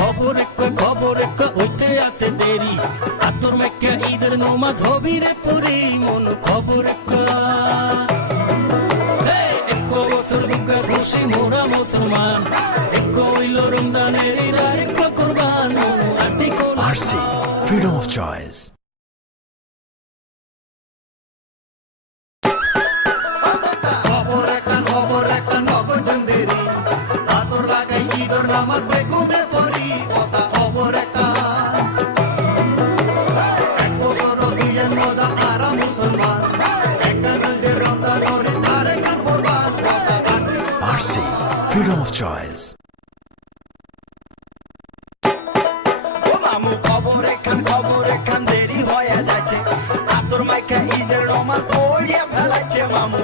খবর হইতে আছে দেরি আতর মেকা ঈদের নমাজ হবি রে পুরি মন খবর এক বছর দুঃখা খুশি মোরা মুসলমান এক হইল রমজানের ঈদ এক কুরবান মন আসি RC, freedom of choice. খবর একটা নগদ দেরি আতর লাগাই ঈদের নামাজ বেকুবে পড়ি কথা খবর একটা এক বছর দুইয়ের মজা আরা মুসলমান একটা নজর রমজানের আরেক কুরবান কথা RC, freedom of choice. মামু খবর এখান দেরি হয়ে যাচ্ছে আতর মাইকা ঈদের নামাজ পড়িয়া ফেলাচ্ছে মামু